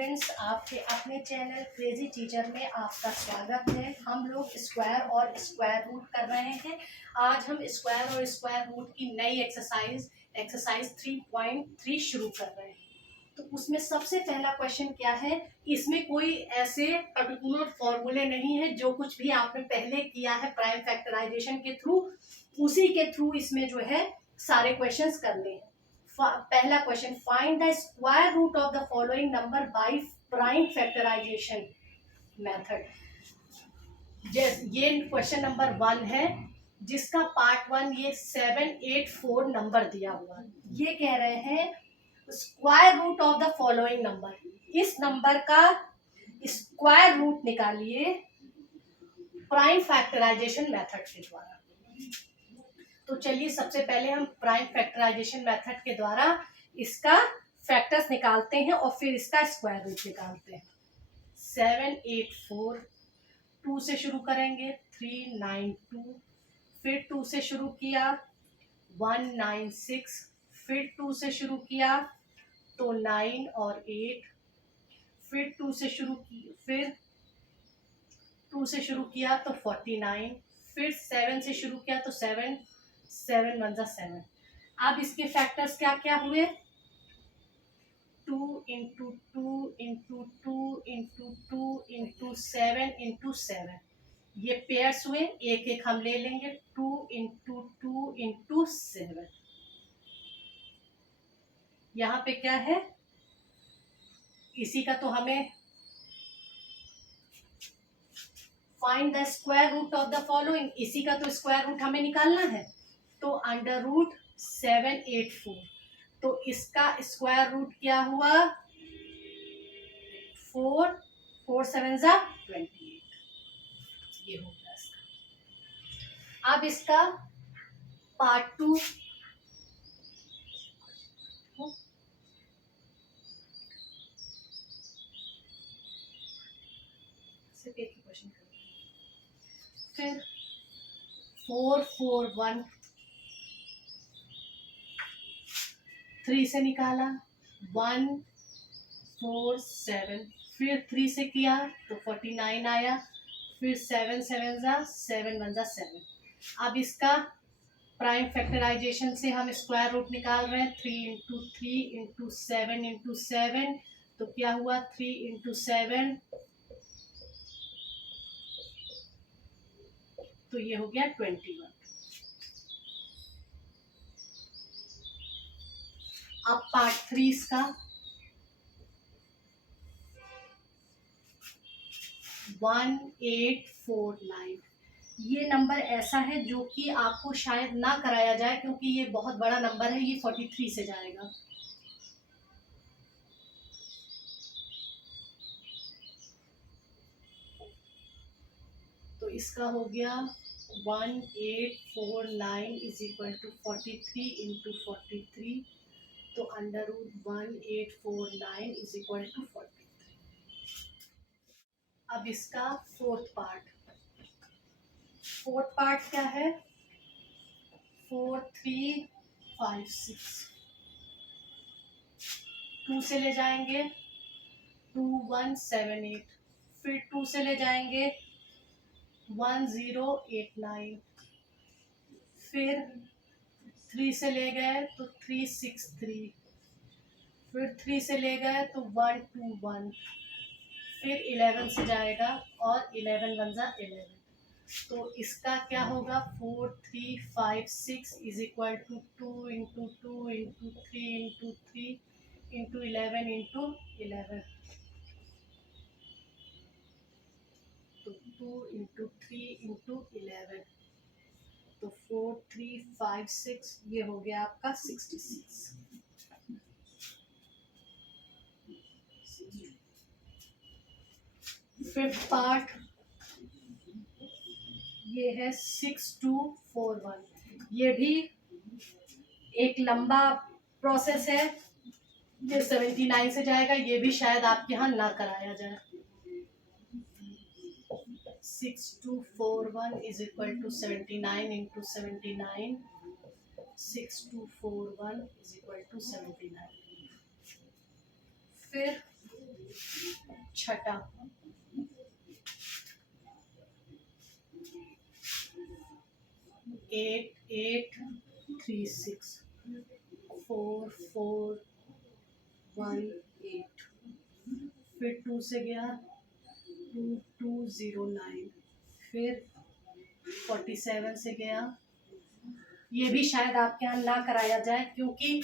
Students, आपके अपने channel crazy teacher में आपका स्वागत है। हम लोग स्क्वायर और स्क्वायर रूट कर रहे हैं। आज हम स्क्वायर और स्क्वायर रूट की नई एक्सरसाइज 3.3 शुरू कर रहे हैं। तो उसमें सबसे पहला क्वेश्चन क्या है, इसमें कोई ऐसे पर्टिकुलर फॉर्मूले नहीं है। जो कुछ भी आपने पहले किया है प्राइम फैक्टराइजेशन के थ्रू, उसी के थ्रू इसमें जो है सारे क्वेश्चंस करने हैं। पहला question, find the square root of the following number by prime factorization method. ये क्वेश्चन नंबर 1 है, जिसका पार्ट 1 ये 784 नंबर दिया हुआ है। ये कह रहे हैं square root of the following number, इस नंबर का स्क्वायर रूट निकालिए प्राइम फैक्टराइजेशन मेथड के द्वारा। तो चलिए सबसे पहले हम प्राइम फैक्टराइजेशन मेथड के द्वारा इसका फैक्टर्स निकालते हैं और फिर इसका स्क्वायर रूट निकालते हैं। 784, 2 से शुरू करेंगे, 392, फिर 2 से शुरू किया, 196, फिर 2 से शुरू किया तो 9 और 8, फिर 2 से शुरू किया तो 49, फिर 7 से शुरू किया तो 7 1 जा 7। अब इसके फैक्टर्स क्या क्या हुए, 2 into 2 into 2 into 2 into 7 into 7, ये पेयर्स हुए। एक एक हम ले लेंगे, 2 इंटू 2 इंटू 7। यहाँ पे क्या है, इसी का तो हमें find the square root of the following, इसी का तो स्क्वायर रूट हमें निकालना है। तो अंडर रूट 784, तो इसका स्क्वायर रूट क्या हुआ, 4 4 7 जा 28, ये हो गया इसका। अब इसका पार्ट 2, फिर 4 4 1, 3 से निकाला 1 4 7, फिर 3 से किया तो 49 आया, फिर 7 7 जा 7 1 जा 7। अब इसका प्राइम फैक्टराइजेशन से हम स्क्वायर रूट निकाल रहे हैं, 3 इंटू 3 इंटू 7 इंटू 7, तो क्या हुआ 3 इंटू 7, तो ये हो गया 21। अब पार्ट 3 इसका, 1849, ये नंबर ऐसा है जो कि आपको शायद ना कराया जाए, क्योंकि ये बहुत बड़ा नंबर है, ये 43 से जाएगा। तो इसका हो गया 1849 इज इक्वल टू 43 इंटू 43, तो under root 1849 is equal to 43। अब इसका फोर्थ पार्ट क्या है, 4356, 2 से ले जाएंगे 2178, फिर 2 से ले जाएंगे 1089, फिर 3 से ले गए तो 363, फिर 3 से ले गए तो 121, फिर 11 से जाएगा और 11 1 जा 11, तो इसका क्या होगा 4356 is equal to 2 into 2 into 3 into 3 into 11 into 11, तो 2 इंटू 3 इंटू 11, तो 4356, ये हो गया आपका 66। फिफ्थ पार्ट ये है 6241, ये भी एक लंबा प्रोसेस है, ये 79 से जाएगा, ये भी शायद आपके यहाँ ना कराया जाए। 6241 is equal to 79 into 79, 6241 is equal to 79। फिर छठा 8836 4418, फिर 2 से गया 2209, फिर 47 से गया, ये भी शायद आपके यहाँ ना कराया जाए क्योंकि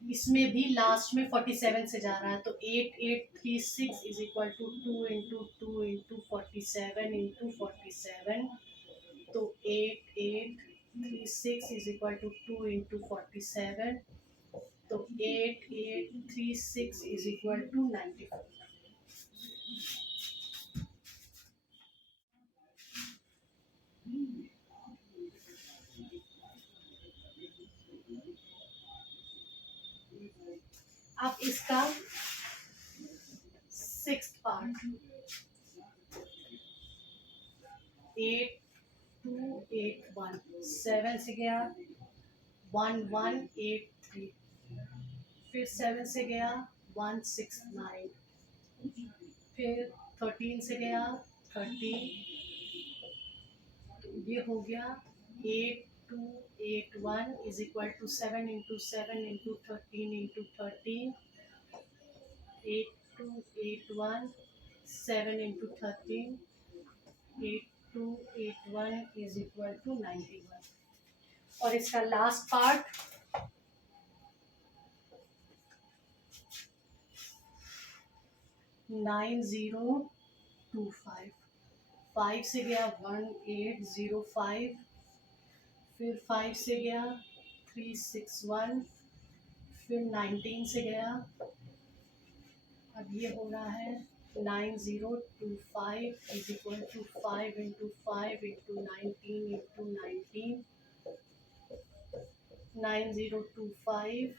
इसमें भी लास्ट में 47 से जा रहा है। तो 8836 is equal to 2 into 2 into 47 into 47, तो 8836 इज इक्वल टू 2 into 47, तो 8836 इज इक्वल टू 94। अब इसका 6th पार्ट 8281, 7 से गया 1183, फिर 7 से गया 169, फिर 13 से गया 30, तो ये हो गया 8281 is equal to 7 into 7 into 13 into 13, 8281 7 into 13, 8281 is equal to 91। और इसका लास्ट पार्ट 9025, 5 से गया 1805, फिर 5 से गया 361, फिर 19 से गया, अब ये हो रहा है 9025 is equal to 5 into 5 into 19 into 19, 9025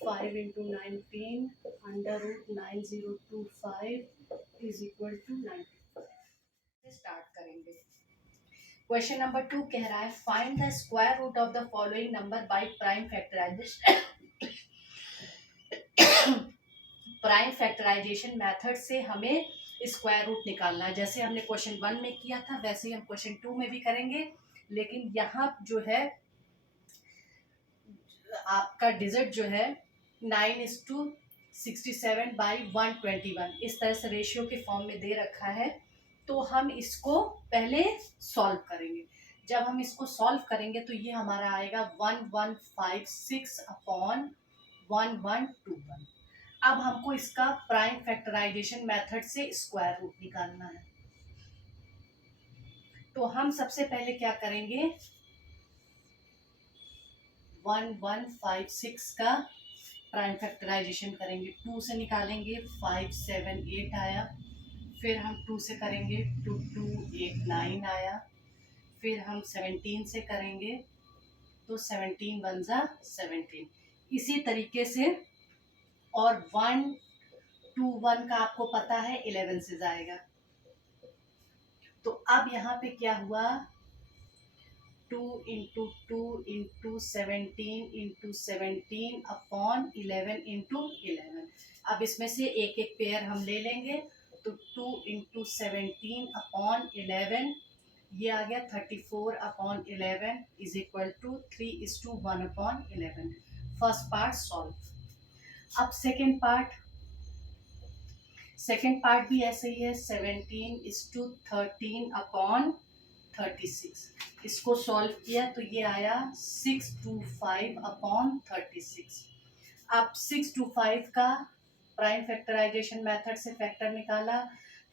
5 into 19 under root 9025 is equal to 90। Start करेंगे। क्वेश्चन नंबर 2 कह रहा है find the square root of the following number by prime factorization. Prime factorization method से हमें स्क्वायर रूट निकालना है। जैसे हमने क्वेश्चन 1 में किया था वैसे ही हम क्वेश्चन 2 में भी करेंगे, लेकिन यहाँ जो है आपका डिजिट जो है 9:67/121 इस तरह से रेशियो के फॉर्म में दे रखा है। तो हम इसको पहले सॉल्व करेंगे। जब हम इसको सॉल्व करेंगे तो ये हमारा आएगा 1156/1121। अब हमको इसका प्राइम फैक्टराइजेशन मेथड से स्क्वायर रूट निकालना है। तो हम सबसे पहले क्या करेंगे 1156 का प्राइम फैक्टराइजेशन करेंगे, 2 से निकालेंगे 578 आया, फिर हम 2 से करेंगे 2289 आया, फिर हम 17 से करेंगे तो 17 1 जा 17, इसी तरीके से। और 121 का आपको पता है 11 से जाएगा। तो अब यहाँ पे क्या हुआ 2 into 2 into 17 into 17 upon 11 into 11। अब इसमें से एक एक पेयर हम ले लेंगे, तो 2 into 17 अपॉन 11 ये आ गया 34/11 is equal to 3:1/11। First part solve. अब सेकेंड पार्ट भी ऐसे ही है 17:13/36। इसको सॉल्व किया तो ये आया 625/36। अब 625 का प्राइम फैक्टराइजेशन मेथड से फैक्टर निकाला,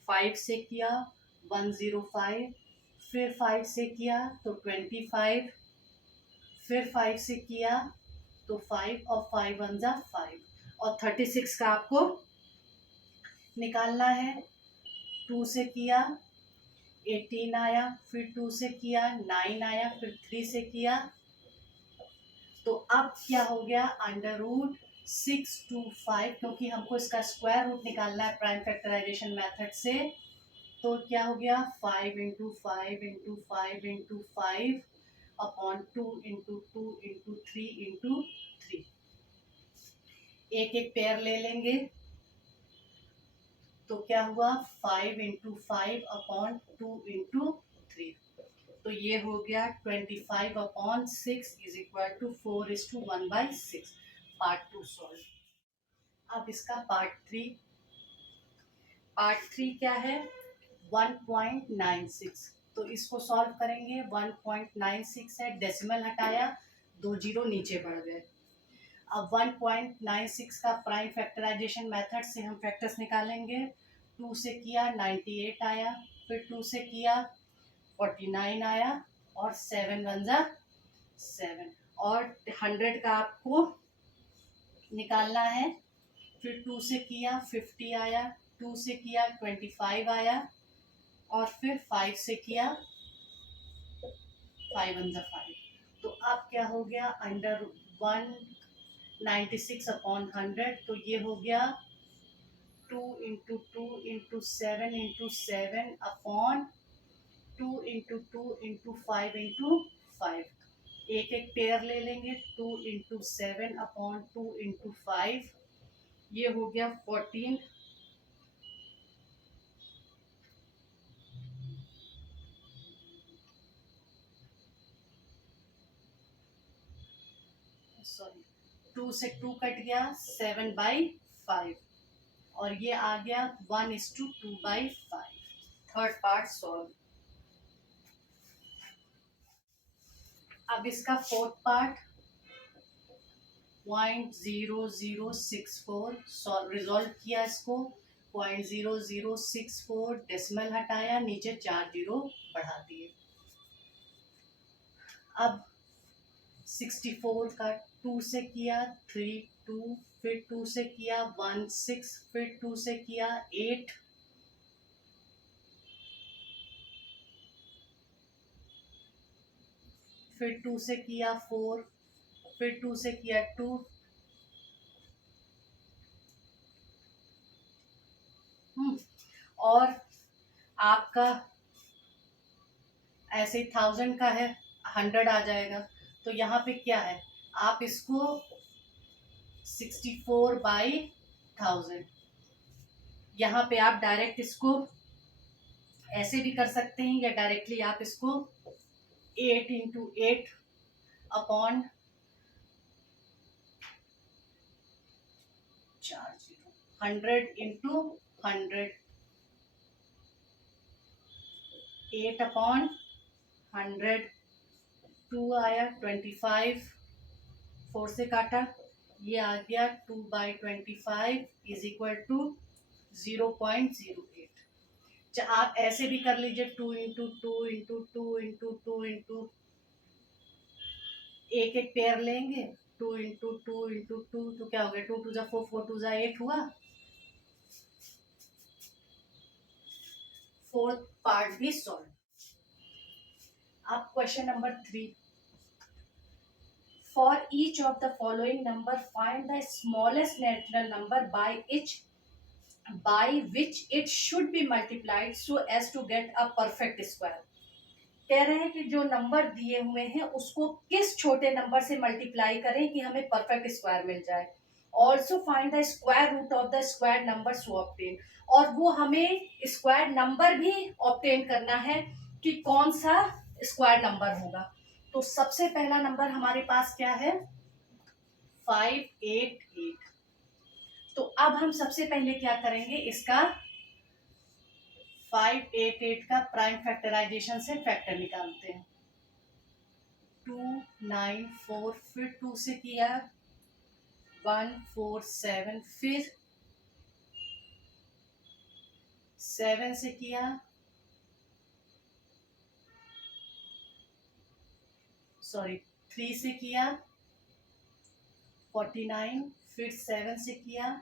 5 से किया 105, फिर 5 से किया तो 25, फिर 5 से किया तो 5 और 5 1 जा 5, और 36 का आपको निकालना है। 2 से किया 18 आया, फिर 2 से किया 9 आया, फिर 3 से किया, तो अब क्या हो गया अंडर रूट 625, क्योंकि हमको इसका स्क्वायर रूट निकालना है प्राइम फैक्टराइजेशन मेथड से। तो क्या हो गया 5 into 5 into 5 into 5 upon 2 into 2 into 3 into 3। एक एक पेयर ले लेंगे, तो क्या हुआ 5 इंटू 5 अपॉन 2 इंटू 3, तो ये हो गया 25 upon 6 is equal to 4:1/6। Part 2 solve. अब इसका पार्ट थ्री क्या है 1.96, तो इसको सॉल्व करेंगे। 1.96 है, डेसिमल हटाया, 2 जीरो नीचे बढ़ गए। अब 1.96 का प्राइम फैक्टराइजेशन मेथड से हम फैक्टर्स निकालेंगे। 2 से किया 98 आया, फिर 2 से किया 49 आया, और 7 1 जा 7, और 100 का आपको निकालना है। फिर 2 से किया 50 आया, 2 से किया 25 आया, और फिर 5 से किया 5 1 जा 5। तो अब क्या हो गया अंडर 196 अपॉन 100, तो ये हो गया 2 into 2 into 7 into 7 upon 2 into 2 into 5 into 5। एक एक पेयर ले लेंगे। 2 इंटू 7 अपॉन 2 इंटू 5, ये हो गया 14। सॉरी, 2 से 2 कट गया 7/5, और ये आ गया 1:2/5। Third part solve. अब इसका फोर्थ पार्ट 0.0064 रिजॉल्व किया इसको। 0.0064 डेसिमल हटाया, नीचे 4 जीरो बढ़ा दिए। अब 64 का 2 से किया 3 2, फिर 2 से किया 1 6, फिर 2 से किया 8, फिर 2 से किया 4, फिर 2 से किया 2, और आपका ऐसे 1000 का है 100 आ जाएगा। तो यहाँ पे क्या है, आप इसको 64/1000, यहाँ पे आप डायरेक्ट इसको ऐसे भी कर सकते हैं, या डायरेक्टली आप इसको 8 इंटू 8 अपॉन 100 इंटू 100, 8 अपॉन 100, 2 आया 25, 4 से काटा, ये आ गया 2/25 इज इक्वल टू 0.08। आप ऐसे भी कर लीजिए 2 इंटू 2 इंटू 2 इंटू 2 इंटू, एक एक पेयर लेंगे। 2 इंटू 2 इंटू 2, तो क्या हो गया 2 2 जा 4, 4 2 जा 8 हुआ। फोर्थ पार्ट भी सॉल्व। अब question number 3, for each of the following number find the smallest natural number by which it should be multiplied so as to get a perfect square। कह रहे हैं कि जो नंबर दिए हुए हैं उसको किस छोटे नंबर से मल्टीप्लाई करें कि हमें परफेक्ट स्क्वायर मिल जाए। Also find the square root of the square number so obtain, और वो हमें स्क्वायर नंबर भी ऑब्टेन करना है कि कौन सा स्क्वायर नंबर होगा। तो सबसे पहला नंबर हमारे पास क्या है 588। तो अब हम सबसे पहले क्या करेंगे, इसका 588 का प्राइम फैक्टराइजेशन से फैक्टर निकालते हैं। 294, फिर 2 से किया 147, फिर 7 से किया, सॉरी 3 से किया 49, फिर 7 से किया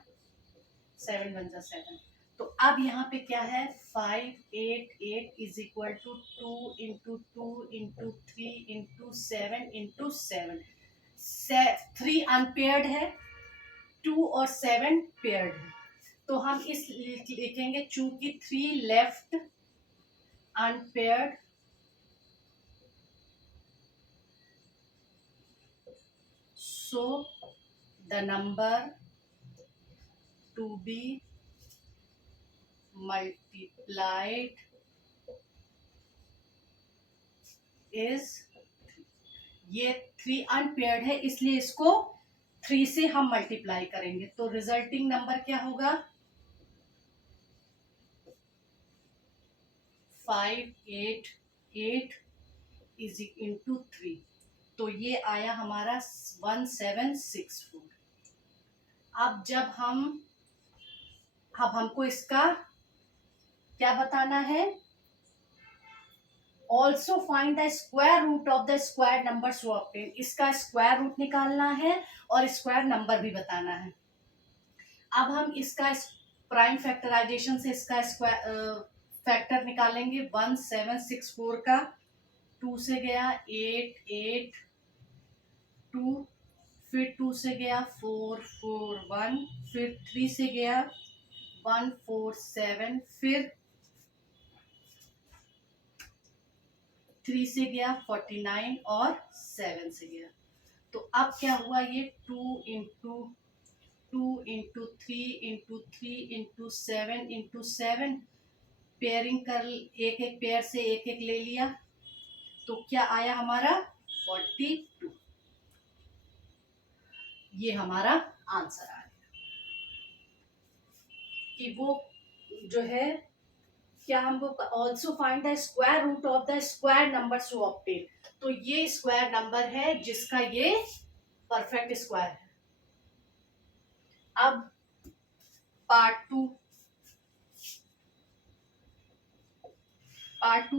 7 1 जा 7। तो अब यहाँ पे क्या है 588 is equal to 2 into 2 into 3 into 7 into 7। 3 unpaired है, 2 और 7 पेयर्ड है। तो हम इस लिखेंगे चूंकि 3 left unpaired, so the number to be multiplied is, ये 3 अनपेयर्ड है इसलिए इसको 3 से हम मल्टीप्लाई करेंगे, तो रिजल्टिंग नंबर क्या होगा 588 इज इंटू 3, तो ये आया हमारा 1764। अब हमको इसका क्या बताना है, also find the square root of the square number so obtain, इसका स्क्वायर रूट निकालना है और स्क्वायर नंबर भी बताना है। अब हम इसका प्राइम फैक्टराइजेशन से इसका स्क्वायर फैक्टर निकालेंगे। 1764 का 2 से गया 8, 2, फिर 2 से गया 4, 4, 1, फिर 3 से गया 1, 4, 7, फिर 3 से गया 49 और 7 से गया। तो अब क्या हुआ, ये 2 into 3 into 3 into 7 into 7, pairing कर, एक एक पेयर से एक एक ले लिया, तो क्या आया हमारा 42। ये हमारा आंसर आ गया कि वो जो है क्या, हमको also find the square root of the square number to obtain, तो ये स्क्वायर नंबर है जिसका ये परफेक्ट स्क्वायर है। अब पार्ट टू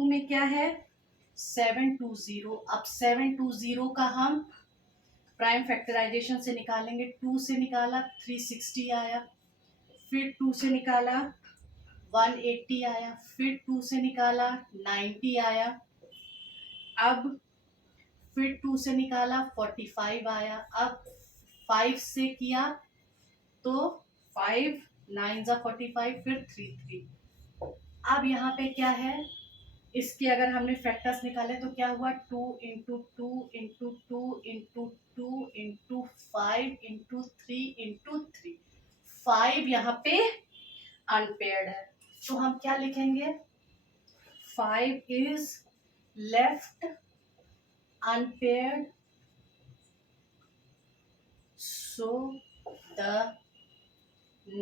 में क्या है 720। अब 720 का हम प्राइम फैक्टराइजेशन से निकालेंगे। 2 से निकाला 360 आया, फिर 2 से निकाला 180 आया, फिर 2 से निकाला 90 आया, अब फिर 2 से निकाला 45 आया, अब 5 से किया तो 5 9 जा 45, फिर 3 3। अब यहाँ पे क्या है, इसके अगर हमने फैक्टर्स निकाले तो क्या हुआ 2 into 2 into 2 into 2 into 5 into 3 into 3, 5 यहाँ पे अनपेयर्ड है, तो हम क्या लिखेंगे 5 is left unpaired, so the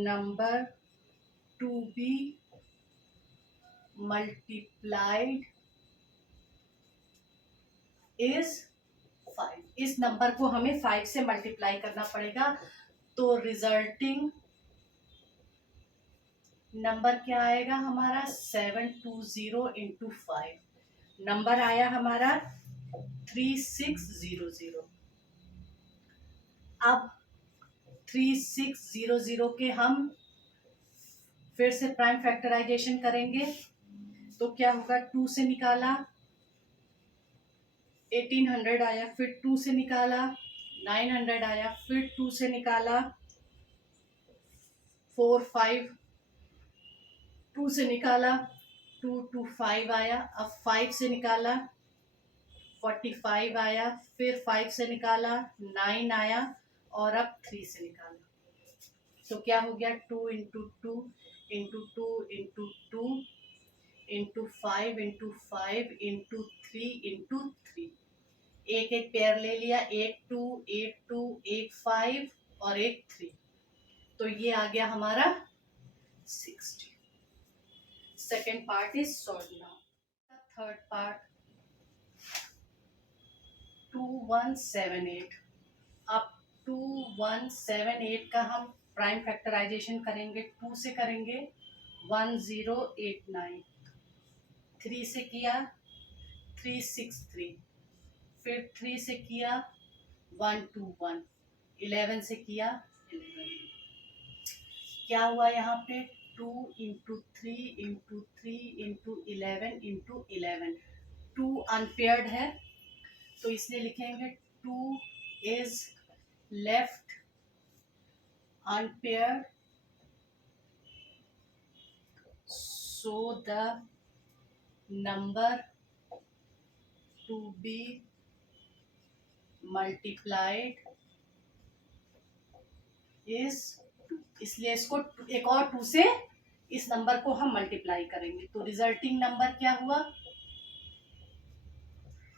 number to be multiplied is 5। इस नंबर को हमें 5 से मल्टीप्लाई करना पड़ेगा, तो रिजल्टिंग नंबर क्या आएगा हमारा 720 इंटू 5, नंबर आया हमारा 3600। अब 3600 के हम फिर से प्राइम फैक्टराइजेशन करेंगे, तो क्या होगा 2 से निकाला 1800 आया, फिर 2 से निकाला 900 आया, फिर 2 से निकाला 4 5, 2 से निकाला 2 2 5 आया, अब 5 से निकाला 45 आया, फिर 5 से निकाला 9 आया, और अब 3 से निकाला, तो क्या हो गया 2 into 2 into 2 into 2 into 5 into 5 into 3 into 3, एक एक पेयर ले लिया, 8 2 8 2 8 5 और 1 3, तो ये आ गया हमारा 60। Second part is solve now. Third part 2178। अब 2178 का हम प्राइम फैक्टराइजेशन करेंगे। 2 से करेंगे 1089, 3 से किया 363, फिर 3 से किया 121, 11 से किया 11। क्या हुआ यहाँ पे 2 into 3 into 3 into 11 into 11, 2 unpaired है तो इसलिए लिखेंगे 2 is left unpaired, so the number to be multiplied is 2, इसलिए इसको एक और 2 से इस नंबर को हम मल्टीप्लाई करेंगे तो रिजल्टिंग नंबर क्या हुआ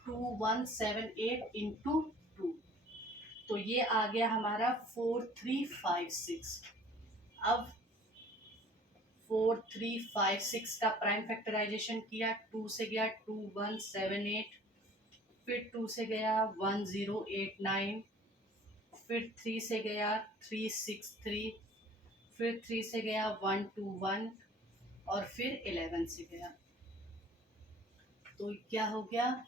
2178 इंटू 2, तो ये आ गया हमारा 4356। अब 4356 का प्राइम फैक्टराइजेशन किया, 2 से गया 2178, फिर 2 से गया 1089, फिर 3 से गया 363, फिर 3 से गया 121 और फिर 11 से गया। तो क्या हो गया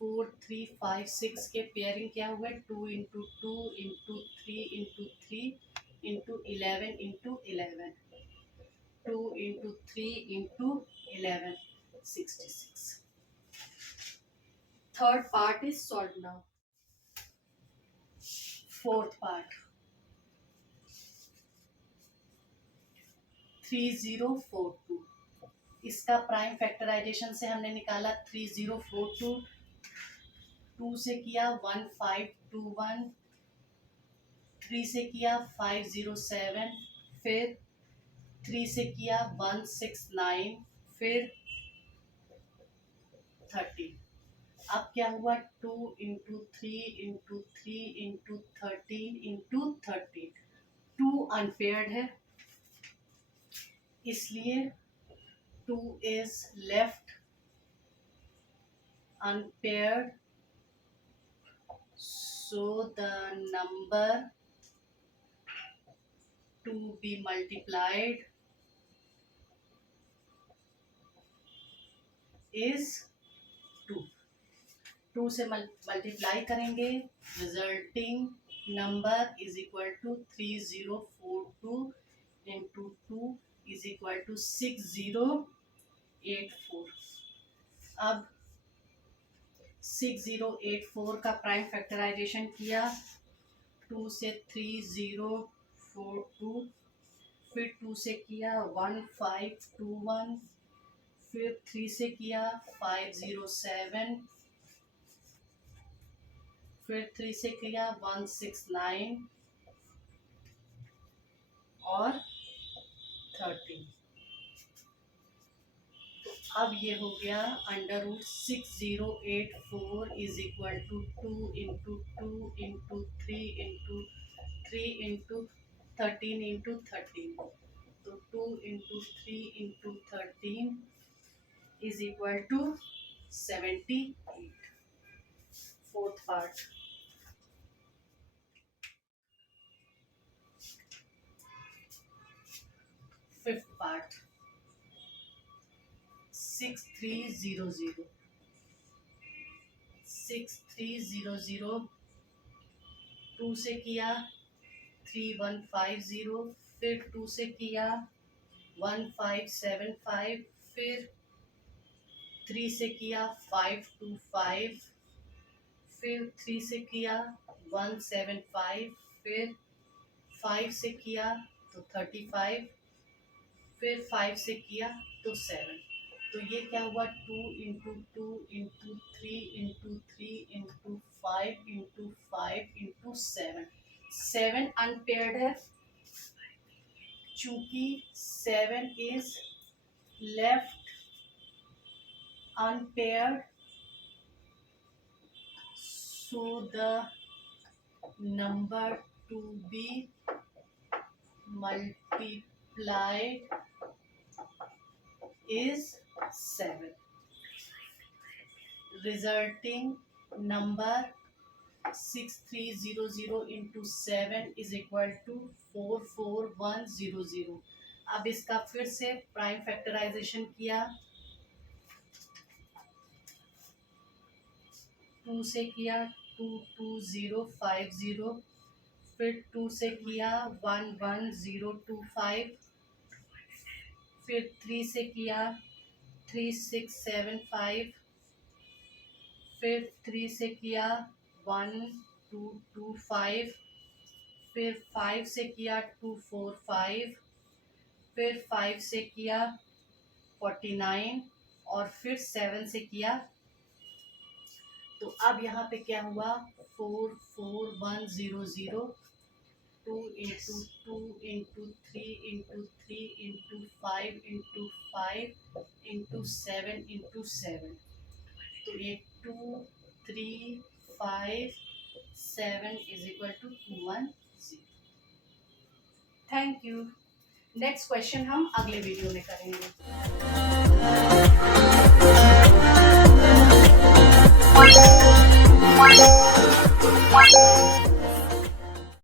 4356 के पेयरिंग क्या हुए 2 into 2 into 3 into 3 into 11 into 11, 2 into 3 into 11, 66। Third part is solve now. Fourth part 3042, इसका प्राइम फैक्टराइजेशन से हमने निकाला 3042, 2 से किया 1521, 3 से किया 507, फिर 3 से किया 169, फिर 30। अब क्या हुआ 2 into 3 into 3 into 13 into 13, 2 unpaired है इसलिए 2 is left unpaired, so the number to be multiplied is 2। 2 से मल्टीप्लाई करेंगे, resulting number is equal to 3042 into 2 is equal to 6084। अब 6084 का प्राइम फैक्टराइजेशन किया, 2 से 3042, फिर 2 से किया 1521, फिर 3 से किया 507, फिर 3 से किया 169 और 13। अब ये हो गया under root 6084 is equal to 2 into 2 into 3 into 3 into 13 into 13, तो 2 into 3 into 13 is equal to 78। Fourth part fifth part 6300, 6300, 2 से किया 3150, फिर 2 से किया 1575, फिर 3 से किया 525, फिर 3 से किया 175, फिर 5 से किया तो 35, फिर 5 से किया तो 7। तो ये क्या हुआ 2 into 2 into 3 into 3 into 5 into 5 into 7, 7 unpaired है चूंकि 7 is left unpaired, so the number to be multiplied is 7, resulting number 6300 into 7 is equal to 44100। अब इसका फिर से प्राइम फैक्टराइजेशन किया, 2 से किया 22050, फिर 2 से किया 11025, फिर 3 से किया 3675, फिर 3 से किया 1225, फिर 5 से किया 245, फिर 5 से किया 49 और फिर 7 से किया। तो अब यहाँ पे क्या हुआ 44100, 2 into 2 into 3 into 3 into 5 into 5 into 7 into 7। तो ये 2 3 5 7 is equal to 210। Thank you. Next question हम अगले वीडियो में करेंगे।